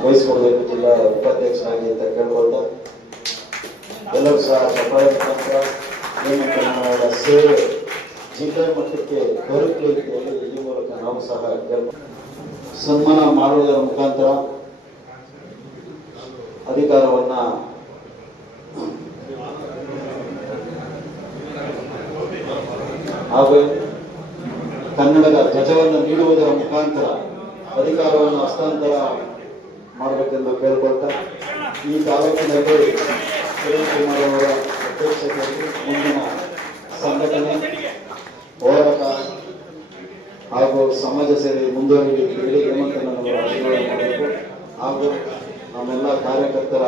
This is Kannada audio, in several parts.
ವಹಿಸಿಕೊಡ್ಬೇಕು ಜಿಲ್ಲಾ ಉಪಾಧ್ಯಕ್ಷರಾಗಿ ಅಂತ ಕೇಳ್ಕೊಳ್ತಾ ಎಲ್ಲರೂ ಸಹ ಸಫಾಯಿ ಮುಖಾಂತರ ಏನು ಕನ್ನಡ ಸೇವೆ. ಜಿಲ್ಲೆ ಮಟ್ಟಕ್ಕೆ ಬರುತ್ತೆ ಈ ಮೂಲಕ ನಾವು ಸಹ ಸನ್ಮಾನ ಮಾಡುವುದರ ಮುಖಾಂತರ ಅಧಿಕಾರವನ್ನ ಹಾಗೂ ಕನ್ನಡದ ಧ್ವಜವನ್ನು ನೀಡುವುದರ ಮುಖಾಂತರ ಅಧಿಕಾರವನ್ನು ಹಸ್ತಾಂತರ ಮಾಡಬೇಕೆಂದು ಕೇಳ್ಕೊಳ್ತಾ ಈ ತಾಲೂಕಿನಲ್ಲಿ ಸುರೇಶ್ ಕುಮಾರ್ ಅವರ ಸಮಾಜ ಸೇವೆ ಮುಂದುವರಿಯಲಿಕ್ಕೆ ಹೇಳಿ ಹೇಮಂತನವರು ಆಶೀರ್ವಾದ ಮಾಡಬೇಕು. ಹಾಗೂ ನಮ್ಮೆಲ್ಲ ಕಾರ್ಯಕರ್ತರ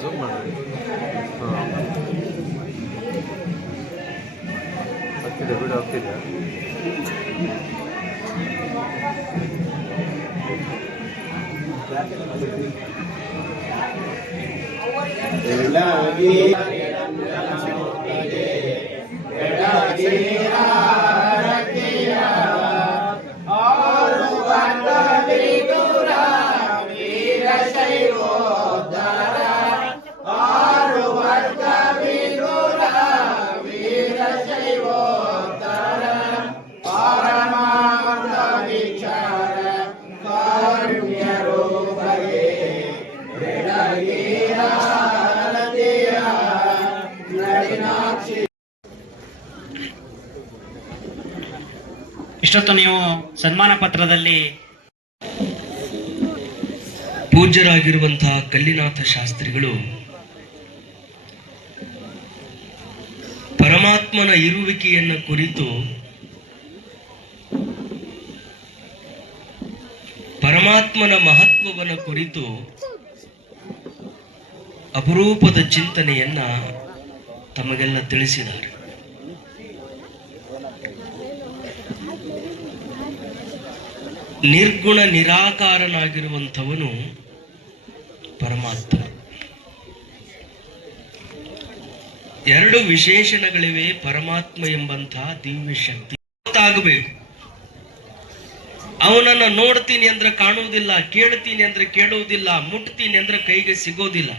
ಝೂಮ್ ಇಷ್ಟೊತ್ತು ನೀವು ಸನ್ಮಾನ ಪತ್ರದಲ್ಲಿ ಪೂಜ್ಯರಾಗಿರುವಂತಹ ಕಲ್ಲಿನಾಥ ಶಾಸ್ತ್ರಿಗಳು ಪರಮಾತ್ಮನ ಇರುವಿಕೆಯನ್ನು ಕುರಿತು ಪರಮಾತ್ಮನ ಮಹತ್ವವನ್ನು ಕುರಿತು ಅಪರೂಪದ ಚಿಂತನೆಯನ್ನ ತಮಗೆಲ್ಲ ತಿಳಿಸಿದ್ದಾರೆ. ನಿರ್ಗುಣ ನಿರಾಕಾರನಾಗಿರುವಂಥವನು ಪರಮಾತ್ಮ. ಎರಡು ವಿಶೇಷಣಗಳಿವೆ ಪರಮಾತ್ಮ ಎಂಬಂತಹ ದಿವ್ಯ ಶಕ್ತಿ. ಗೊತ್ತಾಗಬೇಕು. ಅವನನ್ನ ನೋಡ್ತೀನಿ ಅಂದ್ರೆ ಕಾಣುವುದಿಲ್ಲ, ಕೇಳ್ತೀನಿ ಅಂದ್ರೆ ಕೇಳುವುದಿಲ್ಲ, ಮುಟ್ತೀನಿ ಅಂದ್ರೆ ಕೈಗೆ ಸಿಗೋದಿಲ್ಲ.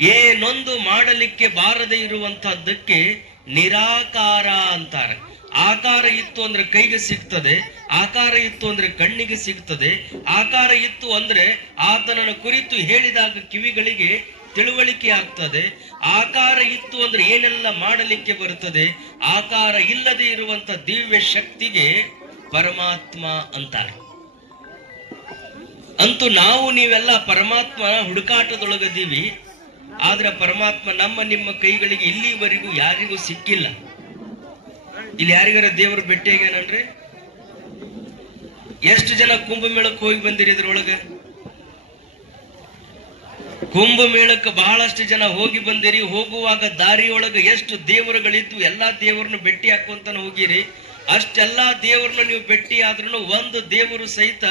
ಏನೊಂದು ಮಾಡಲಿಕ್ಕೆ ಬಾರದೆ ಇರುವಂತಹದ್ದಕ್ಕೆ ನಿರಾಕಾರ ಅಂತಾರೆ. ಆಕಾರ ಇತ್ತು ಅಂದ್ರೆ ಕೈಗೆ ಸಿಗ್ತದೆ, ಆಕಾರ ಇತ್ತು ಅಂದ್ರೆ ಕಣ್ಣಿಗೆ ಸಿಗ್ತದೆ, ಆಕಾರ ಇತ್ತು ಅಂದ್ರೆ ಆತನನ್ನು ಕುರಿತು ಹೇಳಿದಾಗ ಕಿವಿಗಳಿಗೆ ತಿಳುವಳಿಕೆ ಆಗ್ತದೆ, ಆಕಾರ ಇತ್ತು ಅಂದ್ರೆ ಏನೆಲ್ಲ ಮಾಡಲಿಕ್ಕೆ ಬರುತ್ತದೆ, ಆಕಾರ ಇಲ್ಲದೆ ಇರುವಂತ ದಿವ್ಯ ಶಕ್ತಿಗೆ ಪರಮಾತ್ಮ ಅಂತಾರೆ. ಅಂತೂ ನಾವು ನೀವೆಲ್ಲ ಪರಮಾತ್ಮ ಹುಡುಕಾಟದೊಳಗದೀವಿ ಆದ್ರೆ ಪರಮಾತ್ಮ ನಮ್ಮ ನಿಮ್ಮ ಕೈಗಳಿಗೆ ಇಲ್ಲಿವರೆಗೂ ಯಾರಿಗೂ ಸಿಕ್ಕಿಲ್ಲ. ಇಲ್ಲಿ ಯಾರಿಗಾರ ದೇವರು ಭೇಟಿಯಾಗ್ಯಾನನ್ರಿ ಎಷ್ಟು ಜನ ಕುಂಭಮೇಳಕ್ಕೆ ಹೋಗಿ ಬಂದಿರಿ ಇದ್ರೊಳಗೆ? ಕುಂಭಮೇಳಕ್ಕೆ ಬಹಳಷ್ಟು ಜನ ಹೋಗಿ ಬಂದಿರಿ, ಹೋಗುವಾಗ ದಾರಿಯೊಳಗೆ ಎಷ್ಟು ದೇವರುಗಳಿದ್ದು ಎಲ್ಲಾ ದೇವರನ್ನು ಬೆಟ್ಟಿ ಹಾಕುವಂತ ಹೋಗಿರಿ. ಅಷ್ಟೆಲ್ಲಾ ದೇವರನ್ನ ನೀವು ಬೆಟ್ಟಿ ಆದ್ರೂ ಒಂದು ದೇವರು ಸಹಿತ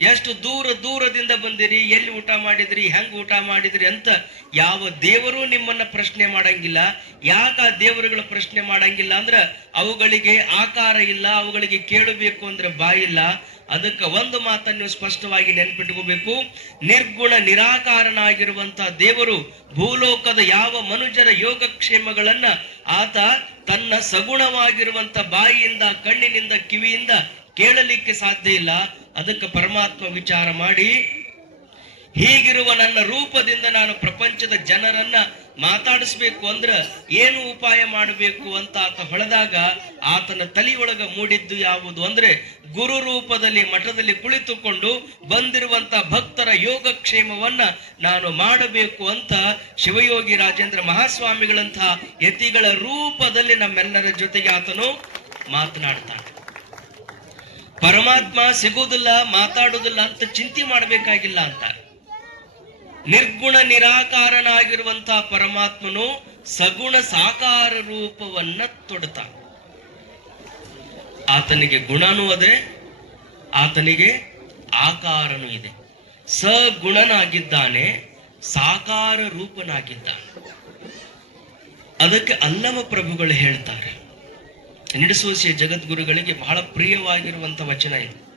ಎಷ್ಟು ದೂರ ದೂರದಿಂದ ಬಂದಿರಿ, ಎಲ್ಲಿ ಊಟ ಮಾಡಿದ್ರಿ, ಹೆಂಗ್ ಊಟ ಮಾಡಿದ್ರಿ ಅಂತ ಯಾವ ದೇವರು ನಿಮ್ಮನ್ನ ಪ್ರಶ್ನೆ ಮಾಡಂಗಿಲ್ಲ. ಯಾಕ ದೇವರುಗಳ ಪ್ರಶ್ನೆ ಮಾಡಂಗಿಲ್ಲ ಅಂದ್ರ ಅವುಗಳಿಗೆ ಆಕಾರ ಇಲ್ಲ, ಅವುಗಳಿಗೆ ಕೇಳಬೇಕು ಅಂದ್ರೆ ಬಾಯಿಲ್ಲ ಅದಕ್ಕೆ ಒಂದು ಮಾತನ್ನು ಸ್ಪಷ್ಟವಾಗಿ ನೆನ್ಪಿಟ್ಕೋಬೇಕು. ನಿರ್ಗುಣ ನಿರಾಕಾರನಾಗಿರುವಂತಹ ದೇವರು ಭೂಲೋಕದ ಯಾವ ಮನುಜರ ಯೋಗಕ್ಷೇಮಗಳನ್ನ ಆತ ತನ್ನ ಸಗುಣವಾಗಿರುವಂತ ಬಾಯಿಯಿಂದ, ಕಣ್ಣಿನಿಂದ, ಕಿವಿಯಿಂದ ಕೇಳಲಿಕ್ಕೆ ಸಾಧ್ಯ ಇಲ್ಲ. ಅದಕ್ಕೆ ಪರಮಾತ್ಮ ವಿಚಾರ ಮಾಡಿ, ಹೀಗಿರುವ ನನ್ನ ರೂಪದಿಂದ ನಾನು ಪ್ರಪಂಚದ ಜನರನ್ನ ಮಾತಾಡಿಸ್ಬೇಕು ಅಂದ್ರ ಏನು ಉಪಾಯ ಮಾಡಬೇಕು ಅಂತ ಆತ ಹೊಳೆದಾಗ ಆತನ ತಲೆಯೊಳಗ ಮೂಡಿದ್ದು ಯಾವುದು ಅಂದ್ರೆ ಗುರು ರೂಪದಲ್ಲಿ ಮಠದಲ್ಲಿ ಕುಳಿತುಕೊಂಡು ಬಂದಿರುವಂತ ಭಕ್ತರ ಯೋಗಕ್ಷೇಮವನ್ನ ನಾನು ಮಾಡಬೇಕು ಅಂತ ಶಿವಯೋಗಿ ರಾಜೇಂದ್ರ ಮಹಾಸ್ವಾಮಿಗಳಂತಹ ಯತಿಗಳ ರೂಪದಲ್ಲಿ ನಮ್ಮೆಲ್ಲರ ಜೊತೆಗೆ ಆತನು ಮಾತನಾಡ್ತಾನೆ. ಪರಮಾತ್ಮ ಸಿಗುವುದಿಲ್ಲ, ಮಾತಾಡುವುದಿಲ್ಲ ಅಂತ ಚಿಂತೆ ಮಾಡಬೇಕಾಗಿಲ್ಲ ಅಂತ. ನಿರ್ಗುಣ ನಿರಾಕಾರನಾಗಿರುವಂತಹ ಪರಮಾತ್ಮನು ಸಗುಣ ಸಾಕಾರ ರೂಪವನ್ನ ತೊಡತ ಆತನಿಗೆ ಗುಣನೂ ಅದೇ, ಆತನಿಗೆ ಆಕಾರನೂ ಇದೆ. ಸಗುಣನಾಗಿದ್ದಾನೆ, ಸಾಕಾರ ರೂಪನಾಗಿದ್ದಾನೆ. ಅದಕ್ಕೆ ಅಲ್ಲಮ ಪ್ರಭುಗಳು ಹೇಳ್ತಾರೆ ನಿಡಿಸೋಸಿಯ ಜಗದ್ಗುರುಗಳಿಗೆ ಬಹಳ ಪ್ರಿಯವಾಗಿರುವಂತ ವಚನ ಇದು.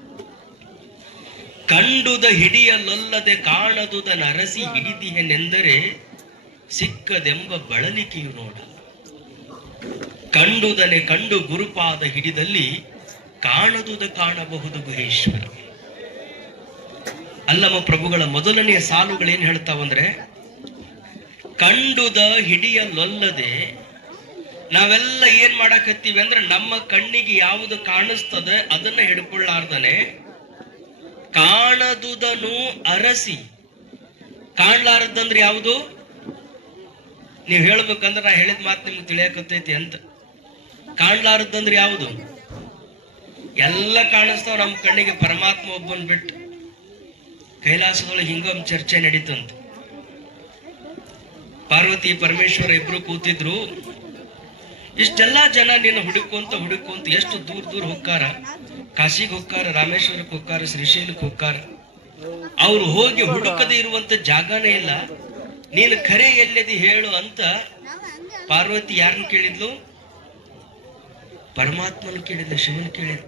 ಕಂಡುದ ಹಿಡಿಯಲೊಲ್ಲದೆ ಕಾಣದುದ ನರಸಿ ಹಿಡಿದಿಯನೆಂದರೆ ಸಿಕ್ಕದೆಂಬ ಬಳಲಿಕೆಯು ನೋಡ. ಕಂಡುದನೆ ಕಂಡು ಗುರುಪಾದ ಹಿಡಿದಲ್ಲಿ ಕಾಣದುದ ಕಾಣಬಹುದು ಗುಹೇಶ್ವರ. ಅಲ್ಲಮ ಪ್ರಭುಗಳ ಮೊದಲನೆಯ ಸಾಲುಗಳೇನು ಹೇಳ್ತಾವಂದ್ರೆ, ಕಂಡುದ ಹಿಡಿಯಲೊಲ್ಲದೆ ನಾವೆಲ್ಲ ಏನ್ ಮಾಡಾಕತ್ತೀವಿ ಅಂದ್ರೆ ನಮ್ಮ ಕಣ್ಣಿಗೆ ಯಾವುದು ಕಾಣಿಸ್ತದೆ ಅದನ್ನ ಹಿಡ್ಕೊಳ್ಳಾರ್ದನೆ. ಕಾಣದುದನು ಅರಸಿ. ಕಾಣ್ಲಾರದಂದ್ರೆ ಯಾವುದು? ನೀವು ಹೇಳ್ಬೇಕಂದ್ರೆ ನಾ ಹೇಳಿದ ಮಾತು ನಿಮ್ಗೆ ತಿಳಿಯಾಕತ್ತೈತಿ ಅಂತ. ಕಾಣ್ಲಾರದಂದ್ರೆ ಯಾವುದು? ಎಲ್ಲ ಕಾಣಿಸ್ತಾವ ನಮ್ಮ ಕಣ್ಣಿಗೆ ಪರಮಾತ್ಮ ಒಬ್ಬನ್ ಬಿಟ್ಟು. ಕೈಲಾಸದೊಳಗೆ ಹಿಂಗೊಮ್ ಚರ್ಚೆ ನಡೀತಂತ. ಪಾರ್ವತಿ ಪರಮೇಶ್ವರ ಇಬ್ರು ಕೂತಿದ್ರು. ಇಷ್ಟೆಲ್ಲ ಜನ ನಿನ್ನ ಹುಡುಕೊಂತ ಹುಡುಕೊಂತ ಎಷ್ಟು ದೂರ ದೂರ ಹೋಗ್ತಾರ ಕಾಶಿಗೆ ಹೋಗ್ತಾರ ರಾಮೇಶ್ವರಕ್ಕೆ ಹೋಗ್ತಾರ ಶ್ರೀಶೈಲಕ್ಕೆ ಹೋಗ್ತಾರ ಅವ್ರು ಹೋಗಿ ಹುಡುಕದೆ ಇರುವಂತ ಜಾಗನೇ ಇಲ್ಲ. ನೀನು ಖರೆ ಎಲ್ಲದಿ ಹೇಳು ಅಂತ ಪಾರ್ವತಿ ಯಾರನ್ನ ಕೇಳಿದ್ಲು? ಪರಮಾತ್ಮನ ಕೇಳಿದ್ಲು, ಶಿವನ್ ಕೇಳಿದ್ಲು.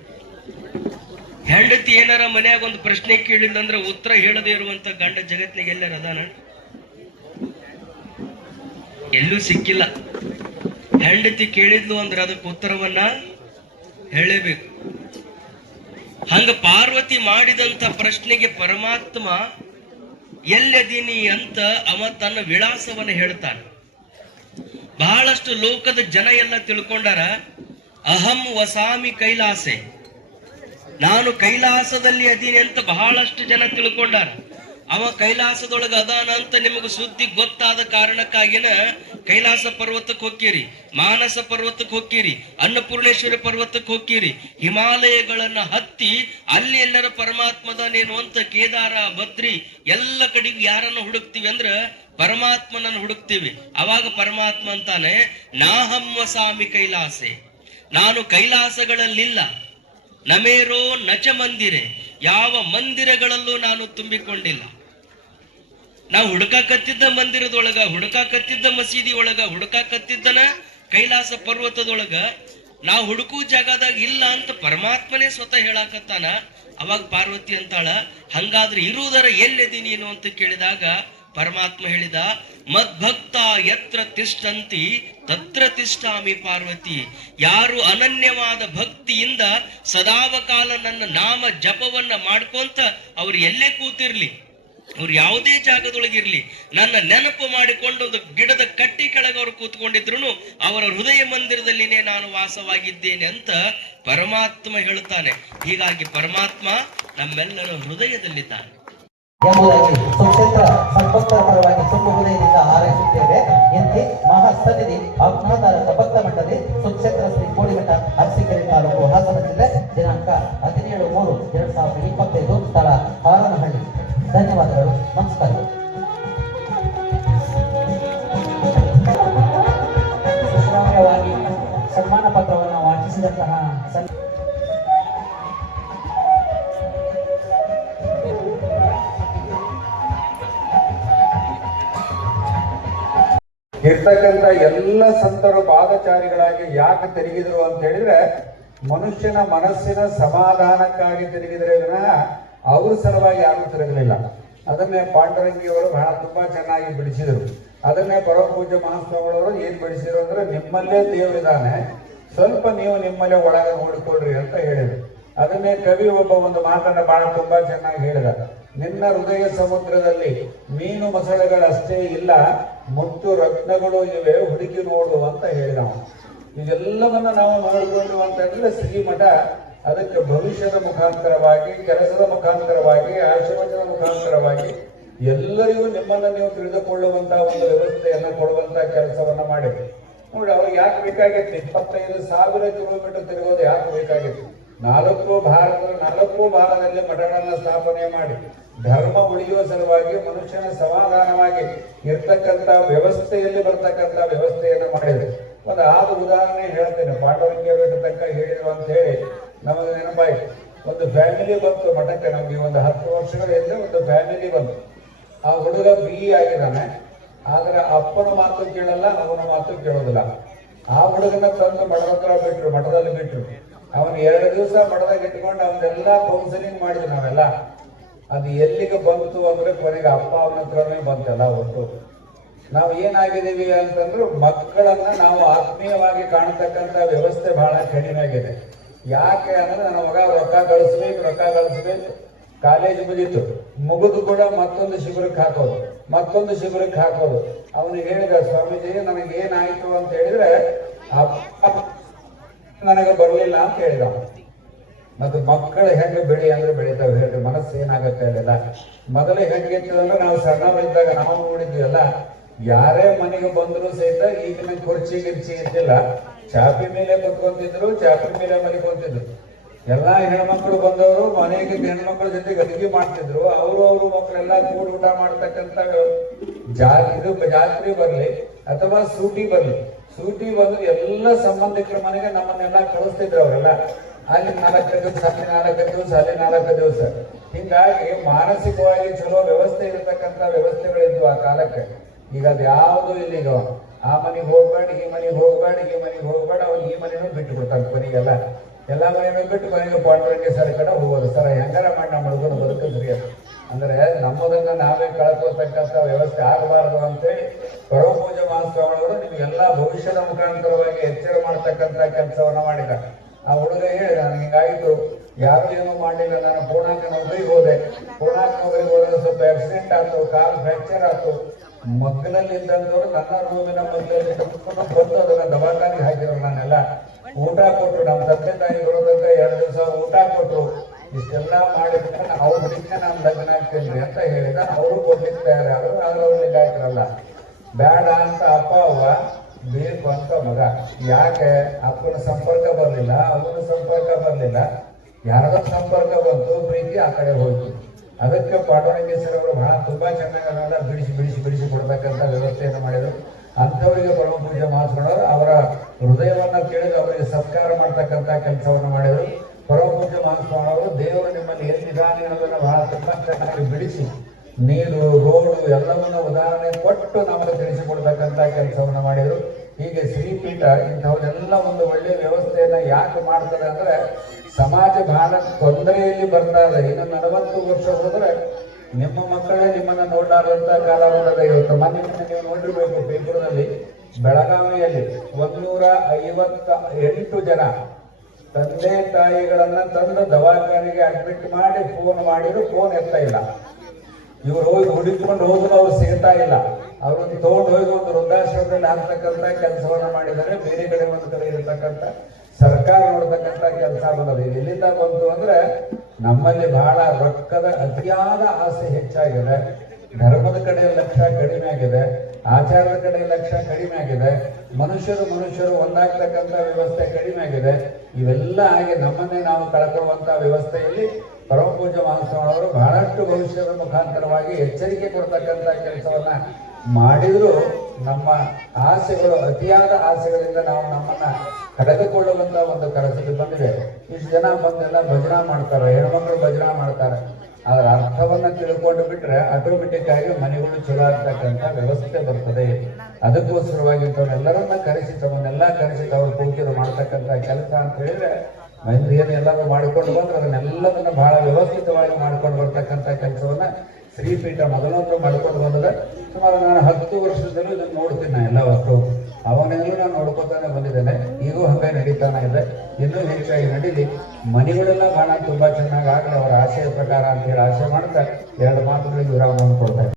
ಹೆಂಡತಿ ಏನಾರ ಮನ್ಯಾಗ ಒಂದು ಪ್ರಶ್ನೆ ಕೇಳಿಲ್ಲ ಅಂದ್ರೆ ಉತ್ತರ ಹೇಳದೆ ಇರುವಂತ ಗಂಡ ಜಗತ್ನಾಗ ಎಲ್ಲರ ಅದಾನ? ಎಲ್ಲೂ ಸಿಕ್ಕಿಲ್ಲ. ಹೆಂಡತಿ ಕೇಳಿದ್ಲು ಅಂದ್ರೆ ಅದಕ್ಕೆ ಉತ್ತರವನ್ನ ಹೇಳಬೇಕು. ಹಂಗ ಪಾರ್ವತಿ ಮಾಡಿದಂತ ಪ್ರಶ್ನೆಗೆ ಪರಮಾತ್ಮ ಎಲ್ಲದೀನಿ ಅಂತ ಅವ ತನ್ನ ವಿಳಾಸವನ್ನ ಹೇಳ್ತಾನೆ. ಬಹಳಷ್ಟು ಲೋಕದ ಜನ ಎಲ್ಲ ತಿಳ್ಕೊಂಡಾರ, ಅಹಂ ವಸಾಮಿ ಕೈಲಾಸೆ, ನಾನು ಕೈಲಾಸದಲ್ಲಿ ಅದೀನಿ ಅಂತ ಬಹಳಷ್ಟು ಜನ ತಿಳ್ಕೊಂಡಾರ. ಅವ ಕೈಲಾಸದೊಳಗ ಅದಾನ ಅಂತ ನಿಮಗೆ ಸುದ್ದಿ ಗೊತ್ತಾದ ಕಾರಣಕ್ಕಾಗಿನ ಕೈಲಾಸ ಪರ್ವತಕ್ಕೆ ಹೋಗ್ತೀರಿ ಮಾನಸ ಪರ್ವತಕ್ಕೆ ಹೋಗ್ತೀರಿ ಅನ್ನಪೂರ್ಣೇಶ್ವರಿ ಪರ್ವತಕ್ಕೆ ಹೋಗ್ತೀರಿ ಹಿಮಾಲಯಗಳನ್ನ ಹತ್ತಿ ಅಲ್ಲಿ ಎಲ್ಲರ ಪರಮಾತ್ಮದನೇನು ಅಂತ ಕೇದಾರ ಬದ್ರಿ ಎಲ್ಲ ಕಡೆಗೂ ಯಾರನ್ನ ಹುಡುಕ್ತಿವಿ ಅಂದ್ರ ಪರಮಾತ್ಮನನ್ನು ಹುಡುಕ್ತಿವಿ. ಅವಾಗ ಪರಮಾತ್ಮ ಅಂತಾನೆ ನಾಹಂ ವಸಾಮಿ ಕೈಲಾಸೆ, ನಾನು ಕೈಲಾಸಗಳಲ್ಲಿಲ್ಲ, ನಮೇರೋ ನಚ ಮಂದಿರೆ, ಯಾವ ಮಂದಿರಗಳಲ್ಲೂ ನಾನು ತುಂಬಿಕೊಂಡಿಲ್ಲ. ನಾವು ಹುಡುಕಾಕತ್ತಿದ್ದ ಮಂದಿರದೊಳಗ, ಹುಡುಕಾಕತ್ತಿದ್ದ ಮಸೀದಿ ಒಳಗ ಹುಡುಕಾಕತ್ತಿದ್ದನ ಕೈಲಾಸ ಪರ್ವತದೊಳಗ ನಾವು ಹುಡುಕು ಜಾಗದಾಗ ಇಲ್ಲ ಅಂತ ಪರಮಾತ್ಮನೇ ಸ್ವತಃ ಹೇಳಾಕತ್ತಾನ. ಅವಾಗ ಪಾರ್ವತಿ ಅಂತಾಳ, ಹಂಗಾದ್ರೆ ಇರುವುದರ ಎಲ್ಲಿದಿ ನೀನು? ಅಂತ ಕೇಳಿದಾಗ ಪರಮಾತ್ಮ ಹೇಳಿದ, ಮದ್ಭಕ್ತ ಯತ್ರ ತಿಷ್ಟಂತಿ, ತತ್ರ ತಿಷ್ಟಾಮಿ ಪಾರ್ವತಿ. ಯಾರು ಅನನ್ಯವಾದ ಭಕ್ತಿಯಿಂದ ಸದಾವಕಾಲ ನನ್ನ ನಾಮ ಜಪವನ್ನ ಮಾಡ್ಕೊಂತ ಅವ್ರು ಎಲ್ಲೇ ಕೂತಿರ್ಲಿ. ಅವ್ರು ಯಾವುದೇ ಜಾಗದೊಳಗಿರ್ಲಿ ನನ್ನ ನೆನಪು ಮಾಡಿಕೊಂಡು ಒಂದು ಗಿಡದ ಕಟ್ಟಿ ಕೆಳಗೆ ಅವರು ಕೂತ್ಕೊಂಡಿದ್ರು ಅವರ ಹೃದಯ ಮಂದಿರದಲ್ಲಿನೇ ನಾನು ವಾಸವಾಗಿದ್ದೇನೆ ಅಂತ ಪರಮಾತ್ಮ ಹೇಳುತ್ತಾನೆ. ಹೀಗಾಗಿ ಪರಮಾತ್ಮ ನಮ್ಮೆಲ್ಲರ ಹೃದಯದಲ್ಲಿದ್ದಾನೆ. ಧನ್ಯವಾದಗಳು. ನಮಸ್ಕಾರ. ಸನ್ಮಾನ ಪತ್ರವನ್ನು ವಾಚಿಸಿದಂತಹ ಇರ್ತಕ್ಕಂಥ ಎಲ್ಲ ಸಂತರು ಪಾದಚಾರಿಗಳಾಗಿ ಯಾಕೆ ತಿರುಗಿದ್ರು ಅಂತ ಹೇಳಿದ್ರೆ, ಮನುಷ್ಯನ ಮನಸ್ಸಿನ ಸಮಾಧಾನಕ್ಕಾಗಿ ತಿರುಗಿದರೆ ವಿನಃ ಅವ್ರ ಸಲುವಾಗಿ ಯಾರು ತಿರುಗಲಿಲ್ಲ. ಅದನ್ನೇ ಪಾಂಡುರಂಗಿಯವರು ಬಹಳ ತುಂಬಾ ಚೆನ್ನಾಗಿ ಬಿಡಿಸಿದರು. ಅದನ್ನೇ ಪರಮ ಪೂಜೆ ಮಹಾಸ್ವಾಮಿಗಳವರು ಏನ್ ಬಿಡಿಸಿದ್ರು ಅಂದ್ರೆ, ನಿಮ್ಮಲ್ಲೇ ದೇವರಿದ್ದಾನೆ ಸ್ವಲ್ಪ ನೀವು ನಿಮ್ಮಲ್ಲೇ ಒಳಗೆ ನೋಡಿಕೊಳ್ರಿ ಅಂತ ಹೇಳಿದರು. ಅದನ್ನೇ ಕವಿ ಒಬ್ಬ ಒಂದು ಮಾತನ್ನ ಬಹಳ ತುಂಬಾ ಚೆನ್ನಾಗಿ ಹೇಳಿದ. ನಿನ್ನ ಹೃದಯ ಸಮುದ್ರದಲ್ಲಿ ಮೀನು ಮೊಸಳೆಗಳಷ್ಟೇ ಇಲ್ಲ, ಮುತ್ತು ರತ್ನಗಳು ಇವೆ, ಹುಡುಕಿ ನೋಡು ಅಂತ ಹೇಳಿದವ ಇದೆಲ್ಲವನ್ನ ನಾವು ನೋಡಿಕೊಂಡು ಅಂತಂದ್ರೆ ಶ್ರೀಮಠ ಅದಕ್ಕೆ ಭವಿಷ್ಯದ ಮುಖಾಂತರವಾಗಿ, ಕೆಲಸದ ಮುಖಾಂತರವಾಗಿ ಆಶೀರ್ವಚನ ಮುಖಾಂತರವಾಗಿ ಎಲ್ಲರಿಗೂ ನಿಮ್ಮನ್ನ ನೀವು ತಿಳಿದುಕೊಳ್ಳುವಂತಹ ಒಂದು ವ್ಯವಸ್ಥೆಯನ್ನು ಕೊಡುವಂತ ಕೆಲಸವನ್ನ ಮಾಡಿದೆ ನೋಡಿ, ಅವ್ರಿಗೆ ಯಾಕೆ ಬೇಕಾಗಿತ್ತು? ಇಪ್ಪತ್ತೈದು ಸಾವಿರ ಕಿಲೋಮೀಟರ್ ತಿರುಗೋದು ಯಾಕೆ ಬೇಕಾಗಿತ್ತು? ನಾಲ್ಕು ಭಾರತ, ನಾಲ್ಕು ಭಾಗದಲ್ಲಿ ಮಠಗಳನ್ನು ಸ್ಥಾಪನೆ ಮಾಡಿ, ಧರ್ಮ ಉಳಿಯುವ ಸಲುವಾಗಿ ಮನುಷ್ಯನ ಸಮಾಧಾನವಾಗಿ ಇರ್ತಕ್ಕಂಥ ವ್ಯವಸ್ಥೆಯಲ್ಲಿ ಬರ್ತಕ್ಕಂಥ ವ್ಯವಸ್ಥೆಯನ್ನು ಮಾಡಿದೆ ಒಂದು ಆದ ಉದಾಹರಣೆ ಹೇಳ್ತೇನೆ. ಪಾಂಡವಂಗಿಯವರು ತನಕ ಹೇಳಿದ್ರು ಅಂತ ಹೇಳಿ ನಮಗೆ ನೆನಪಾಯಿತು ಒಂದು ಫ್ಯಾಮಿಲಿ ಬಂತು ಮಠಕ್ಕೆ, ನಮಗೆ ಒಂದು ಹತ್ತು ವರ್ಷಗಳ ಹಿಂದೆ ಒಂದು ಫ್ಯಾಮಿಲಿ ಬಂತು. ಆ ಹುಡುಗ ಬಿ ಆಗಿದ್ದಾನೆ. ಆದ್ರೆ ಅಪ್ಪನ ಮಾತು ಕೇಳಲ್ಲ, ಅವನ ಮಾತು ಕೇಳೋದಿಲ್ಲ. ಆ ಹುಡುಗನ ತಂದು ಮಠದ ಹತ್ರ ಬಿಟ್ರು, ಮಠದಲ್ಲಿ ಬಿಟ್ರು. ಅವನು ಎರಡು ದಿವಸ ಮಠದಾಗ ಇಟ್ಕೊಂಡು ಅವನ್ನೆಲ್ಲ ಕೌನ್ಸಿಲಿಂಗ್ ಮಾಡಿದ್ವಿ ನಾವೆಲ್ಲ. ಅದು ಎಲ್ಲಿಗೆ ಬಂತು ಅಂದ್ರೆ ಕೊನೆಗೆ ಅಪ್ಪ ಅವನ ಹತ್ರನೇ ಬಂತಲ್ಲ ಒಟ್ಟು ನಾವು ಏನಾಗಿದ್ದೀವಿ ಅಂತಂದ್ರು ಮಕ್ಕಳನ್ನ ನಾವು ಆತ್ಮೀಯವಾಗಿ ಕಾಣತಕ್ಕಂತ ವ್ಯವಸ್ಥೆ ಬಹಳ ಕಡಿಮೆ ಆಗಿದೆ. ಯಾಕೆ ಅಂದ್ರೆ ನನ್ನ ಮಗ ರೊಕ್ಕ ಗಳಿಸ್ಬೇಕು ರೊಕ್ಕ ಗಳಿಸ್ಬೇಕು ಕಾಲೇಜ್ ಮುಗೀತು. ಮುಗಿದು ಕೂಡ ಮತ್ತೊಂದು ಶಿಬಿರಕ್ಕೆ ಹಾಕೋದು. ಮತ್ತೊಂದು ಶಿಬಿರಕ್ಕೆ ಹಾಕೋದು. ಅವನು ಹೇಳಿದ, ಸ್ವಾಮೀಜಿ ನನಗೆ ಏನಾಯ್ತು ಅಂತ ಹೇಳಿದ್ರೆ ನನಗೆ ಬರಲಿಲ್ಲ ಅಂತ ಹೇಳಿದ. ಮತ್ತು ಮಕ್ಕಳು ಹೆಂಗೆ ಬೆಳಿ ಅಂದ್ರೆ ಬೆಳಿತಾವೆ ಹೇಳ್ರಿ. ಮನಸ್ಸು ಏನಾಗತ್ತೆ ಅಲ್ಲೆಲ್ಲ? ಮೊದಲೇ ಹೆಂಗಿತ್ತು ಅಂದ್ರೆ ನಾವು ಸಣ್ಣವರಿದ್ದಾಗ ನಾವು ನೋಡಿದ್ವಿ ಯಾರೇ ಮನೆಗೆ ಬಂದ್ರು ಸಹಿತ ಈಗಿನ ಕುರ್ಚಿ ಗಿರ್ಚಿ ಇದ್ದಿಲ್ಲ. ಚಾಪಿ ಮೇಲೆ ಕುತ್ಕೊಂತಿದ್ರು, ಚಾಪಿ ಮೇಲೆ ಮಲಿಕೊಂತಿದ್ರು. ಎಲ್ಲಾ ಹೆಣ್ಮಕ್ಳು ಬಂದವರು ಮನೆಗೆ ಹೆಣ್ಮಕ್ಳ ಜೊತೆಗೆ ಅಡುಗೆ ಮಾಡ್ತಿದ್ರು. ಅವರು ಅವರು ಮಕ್ಕಳೆಲ್ಲ ಕೂಡ ಊಟ ಮಾಡ್ತಕ್ಕಂಥ ಜಾ ಇದು ಜಾತ್ರೆ ಬರ್ಲಿ ಅಥವಾ ಸೂಟಿ ಬರ್ಲಿ. ಸೂಟಿ ಬಂದ್ರೆ ಎಲ್ಲ ಸಂಬಂಧಿಕರ ಮನೆಗೆ ನಮ್ಮನ್ನೆಲ್ಲ ಕಳಿಸ್ತಿದ್ರು ಅವರೆಲ್ಲ. ಅಲ್ಲಿ ನಾಲ್ಕು ದಿವಸ, ಅಲ್ಲಿ ನಾಲ್ಕು ದಿವಸ, ಅಲ್ಲಿ ನಾಲ್ಕು ದಿವಸ. ಹಿಂಗಾಗಿ ಮಾನಸಿಕವಾಗಿ ಚಲೋ ವ್ಯವಸ್ಥೆ ಇರತಕ್ಕಂತ ವ್ಯವಸ್ಥೆಗಳಿದ್ವು ಆ ಕಾಲಕ್ಕೆ. ಈಗ ಅದು ಯಾವುದು ಇಲ್ಲ ಈಗ ಆ ಮನೆಗೆ ಹೋಗ್ಬೇಡ, ಈ ಮನೆಗೆ ಹೋಗ್ಬೇಡ, ಈ ಮನೆಗೆ ಹೋಗ್ಬೇಡ ಅವ್ನು ಈ ಮನೆಯೂ ಬಿಟ್ಟು ಬಿಡ್ತಾನೆ ಕೊನೆಗೆಲ್ಲ. ಎಲ್ಲ ಮನೆನೂ ಬಿಟ್ಟು ಕೊನೆಗೆ ಪಾಂಡುರಂಗ ಸರ್ ಕಡೆ ಹೋಗೋದು. ಸರ್, ಹೆಂಗಾರ ಮಾಡಿ ನಮ್ಮ ಹುಡುಗನ ಬದುಕಿದ್ರಿ ಅದು ಅಂದ್ರೆ ನಮ್ಮದನ್ನ ನಾವೇ ಕಳ್ಕೊಳ್ತಕ್ಕಂಥ ವ್ಯವಸ್ಥೆ ಆಗಬಾರದು ಅಂತೇಳಿ ಪರಮ ಪೂಜೆ ಮಹಾಸ್ವಾಮಿಗಳು ನಿಮ್ಗೆಲ್ಲ ಭವಿಷ್ಯದ ಮುಖಾಂತರವಾಗಿ ಎಚ್ಚರ ಮಾಡ್ತಕ್ಕಂಥ ಕೆಲಸವನ್ನ ಮಾಡಿದ ಆ ಹುಡುಗ ನನಗೆ ಹಿಂಗಾಗಿತ್ತು ಯಾರು ಏನೂ ಮಾಡಲಿಲ್ಲ. ನಾನು ಪೂರ್ಣಾಂಕ ನೌಕರಿಗೆ ಹೋದೆ. ಪೂರ್ಣಾಂಕ ನೌಕರಿಗೆ ಹೋದ್ರೆ ಸ್ವಲ್ಪ ಆಕ್ಸಿಡೆಂಟ್ ಆಯ್ತು, ಕಾಲು ಫ್ರಾಕ್ಚರ್ ಆಯ್ತು. ಮಕ್ಕಳಲ್ಲಿ ಇದ್ದಂತವರು ನನ್ನ ರೂಮಿನ ಮಕ್ಕಳಲ್ಲಿ ಕರ್ಕೊಂಡು ಬಂದು ಅದನ್ನ ದವಾಖಾನೆಗೆ ಹಾಕಿದ್ರು ನಾನೆಲ್ಲ. ಊಟ ಕೊಟ್ರು ನಮ್ಮ ತಂದೆ ತಾಯಿ ಬರೋದಂತ ಎರಡು ದಿವಸ ಊಟ ಕೊಟ್ರು. ಇಷ್ಟೆಲ್ಲ ಮಾಡಿದ್ರೆ ಅವ್ರ ನಾನು ಲಗ್ನ ಆಗ್ತೀನಿ ಅಂತ ಹೇಳಿದ. ಅವರು ಕೊಡ್ಲಿಕ್ಕೆ ತಯಾರಾದ್ರು, ಆದ್ರೆ ಅವ್ರು ಲಿಂಗಾಯತರಲ್ಲ ಬೇಡ ಅಂತ ಅಪ್ಪ ಅವ್ವ, ಬೇಕು ಅಂತ ಮಗ. ಯಾಕೆ? ಅಪ್ಪನ ಸಂಪರ್ಕ ಬರಲಿಲ್ಲ, ಅವನ ಸಂಪರ್ಕ ಬರಲಿಲ್ಲ. ಯಾರದ ಸಂಪರ್ಕ ಬಂತು, ಪ್ರೀತಿ ಆ ಕಡೆ ಹೋಯ್ತು. ಅದಕ್ಕೆ ಪಾಂಡುರಂಗೇಶ್ವರ ಅವರು ಬಹಳ ತುಂಬಾ ಚೆನ್ನಾಗಿ ಅದನ್ನೆಲ್ಲ ಬಿಡಿಸಿ ಬಿಡಿಸಿ ಬಿಡಿಸಿ ಕೊಡ್ತಕ್ಕಂಥ ವ್ಯವಸ್ಥೆಯನ್ನು ಮಾಡಿದರು. ಅಂಥವರಿಗೆ ಪರಮ ಪೂಜೆ ಅವರ ಹೃದಯವನ್ನು ತಿಳಿದು ಅವರಿಗೆ ಸತ್ಕಾರ ಮಾಡ್ತಕ್ಕಂಥ ಕೆಲಸವನ್ನು ಮಾಡಿದರು. ಪರಮ ಪೂಜೆ ಮಹಾಸ್ವಾಮಿಯವರು ದೇವರು ನಿಮ್ಮಲ್ಲಿ ಎಲ್ಲಿದ್ದಾನೆ ಅನ್ನೋದನ್ನು ಬಹಳ ತುಂಬಾ ಚೆನ್ನಾಗಿ ಬಿಡಿಸಿ, ನೀರು, ರೋಡು ಎಲ್ಲವನ್ನ ಉದಾಹರಣೆ ಕೊಟ್ಟು ನಮಗೆ ತಿಳಿಸಿಕೊಡ್ತಕ್ಕಂಥ ಕೆಲಸವನ್ನು ಮಾಡಿದರು. ಹೀಗೆ ಶ್ರೀಪೀಠ ಇಂಥವನ್ನೆಲ್ಲ ಒಂದು ಒಳ್ಳೆಯ ವ್ಯವಸ್ಥೆಯನ್ನು ಯಾಕೆ ಮಾಡ್ತಾರೆ ಅಂದ್ರೆ ಸಮಾಜ ಬಹಳ ತೊಂದರೆಯಲ್ಲಿ ಬರ್ತಾ ಇದೆ. ಇನ್ನು ನಲವತ್ತು ವರ್ಷ ಹೋದ್ರೆ ನಿಮ್ಮ ಮಕ್ಕಳೇ ನಿಮ್ಮನ್ನ ನೋಡಲಾರಂತ ಕಾಲ ಬರ್ತದೆ ಇವತ್ತು ಮೊನ್ನೆ ನೀವು ನೋಡಿರಬೇಕು ಪೇಪರ್ನಲ್ಲಿ, ಬೆಳಗಾವಿಯಲ್ಲಿ ಒಂದೂರ ಐವತ್ತ ಎಂಟು ಜನ ತಂದೆ ತಾಯಿಗಳನ್ನು ತಂದು ದವಾಖಾನೆಗೆ ಅಡ್ಮಿಟ್ ಮಾಡಿ ಫೋನ್ ಮಾಡಿದ್ರು ಫೋನ್ ಎತ್ತ ಇಲ್ಲ. ಇವ್ರು ಹೋಗಿ ಹುಡುಕೊಂಡು ಹೋದ್ರು ಅವ್ರು ಸಿಗ್ತಾ ಇಲ್ಲ. ಅವ್ರನ್ನ ತಗೊಂಡು ಹೋಗಿ ಒಂದು ವೃದ್ಧಾಶ್ರಮದಲ್ಲಿ ಹಾಕ್ತಕ್ಕಂಥ ಕೆಲಸವನ್ನ ಮಾಡಿದ್ದಾರೆ. ಬೇರೆ ಕಡೆ ಒಂದು ಕಡೆ ಇರತಕ್ಕಂಥ ಸರ್ಕಾರ ನೋಡ್ತಕ್ಕಂಥ ಕೆಲಸ ಬರೋದು ಎಲ್ಲಿಂದ ಬಂತು ಅಂದ್ರೆ ನಮ್ಮಲ್ಲಿ ಬಹಳ ರೊಕ್ಕದ ಅತಿಯಾದ ಆಸೆ ಹೆಚ್ಚಾಗಿದೆ. ಧರ್ಮದ ಕಡೆ ಲಕ್ಷ ಕಡಿಮೆ ಆಗಿದೆ. ಆಚಾರದ ಕಡೆ ಲಕ್ಷ ಕಡಿಮೆ ಆಗಿದೆ. ಮನುಷ್ಯರು ಮನುಷ್ಯರು ಒಂದಾಗ್ತಕ್ಕಂಥ ವ್ಯವಸ್ಥೆ ಕಡಿಮೆ ಆಗಿದೆ. ಇವೆಲ್ಲ ಆಗಿ ನಮ್ಮನ್ನೇ ನಾವು ಕಳ್ಕೊಳ್ಳುವಂತ ವ್ಯವಸ್ಥೆಯಲ್ಲಿ ಪರಮ ಪೂಜೆ ಮಹಾಸ್ವಾಮಿಯವರು ಬಹಳಷ್ಟು ಭವಿಷ್ಯದ ಮುಖಾಂತರವಾಗಿ ಎಚ್ಚರಿಕೆ ಕೊಡ್ತಕ್ಕಂಥ ಕೆಲಸವನ್ನ ಮಾಡಿದ್ರು. ನಮ್ಮ ಆಸೆಗಳು, ಅತಿಯಾದ ಆಸೆಗಳಿಂದ ನಾವು ನಮ್ಮನ್ನ ಕಳೆದುಕೊಳ್ಳುವಂತ ಒಂದು ಪರಿಸ್ಥಿತಿ ಬಂದಿದೆ. ಇಷ್ಟು ಜನ ಬಂದೆಲ್ಲ ಭಜನಾ ಮಾಡ್ತಾರೆ, ಹೆಣ್ಮಕ್ಳು ಭಜನಾ ಮಾಡ್ತಾರೆ. ಅದರ ಅರ್ಥವನ್ನ ತಿಳ್ಕೊಂಡು ಬಿಟ್ರೆ ಆಟೋಮೆಟಿಕ್ ಆಗಿ ಮನೆಗಳು ಚಲೋ ಆಗ್ತಕ್ಕಂಥ ವ್ಯವಸ್ಥೆ ಬರ್ತದೆ. ಅದಕ್ಕೋಸ್ಕರವಾಗಿ ಇಂಥವ್ರನ್ನೆಲ್ಲರನ್ನ ಕರೆಸಿ, ತಮ್ಮನ್ನೆಲ್ಲ ಕರೆಸಿ ತಾವು ಪೂಜೆರು ಮಾಡ್ತಕ್ಕಂಥ ಕೆಲಸ ಅಂತ ಹೇಳಿದ್ರೆ ಏನು ಎಲ್ಲರೂ ಮಾಡಿಕೊಂಡು ಬಂದ್ರೆ ಅದನ್ನೆಲ್ಲದನ್ನ ಬಹಳ ವ್ಯವಸ್ಥಿತವಾಗಿ ಮಾಡ್ಕೊಂಡು ಬರ್ತಕ್ಕಂಥ ಕೆಲಸವನ್ನ ಶ್ರೀಪೀಠ ಮೊದಲೊಂದು ಮಾಡ್ಕೊಂಡು ಬಂದ್ರೆ ಸುಮಾರು ನಾನು ಹತ್ತು ವರ್ಷದಲ್ಲೂ ಇದನ್ನು ನೋಡ್ತೀನಿ ನಾನು ಎಲ್ಲ ವರ್ಷವು. ಅವನೆಲ್ಲೂ ನಾನು ನೋಡ್ಕೊತಾನೆ ಬಂದಿದ್ದೇನೆ. ಈಗೂ ಹಂಗೆ ನಡೀತಾನೆ ಇದೆ. ಇನ್ನೂ ಹೆಚ್ಚಾಗಿ ನಡೀಲಿ. ಮನೆಗಳೆಲ್ಲ ಬಹಳ ತುಂಬಾ ಚೆನ್ನಾಗಿ ಆಗಲಿ. ಅವರ ಆಸೆಯ ಪ್ರಕಾರ ಅಂತ ಹೇಳಿ ಆಸೆ ಮಾಡ್ತಾ ಎರಡು ಮಾತುಗಳಿಗೆ ವಿರಾಮ ಕೊಡ್ತಾ ಇದ್ದೀನಿ.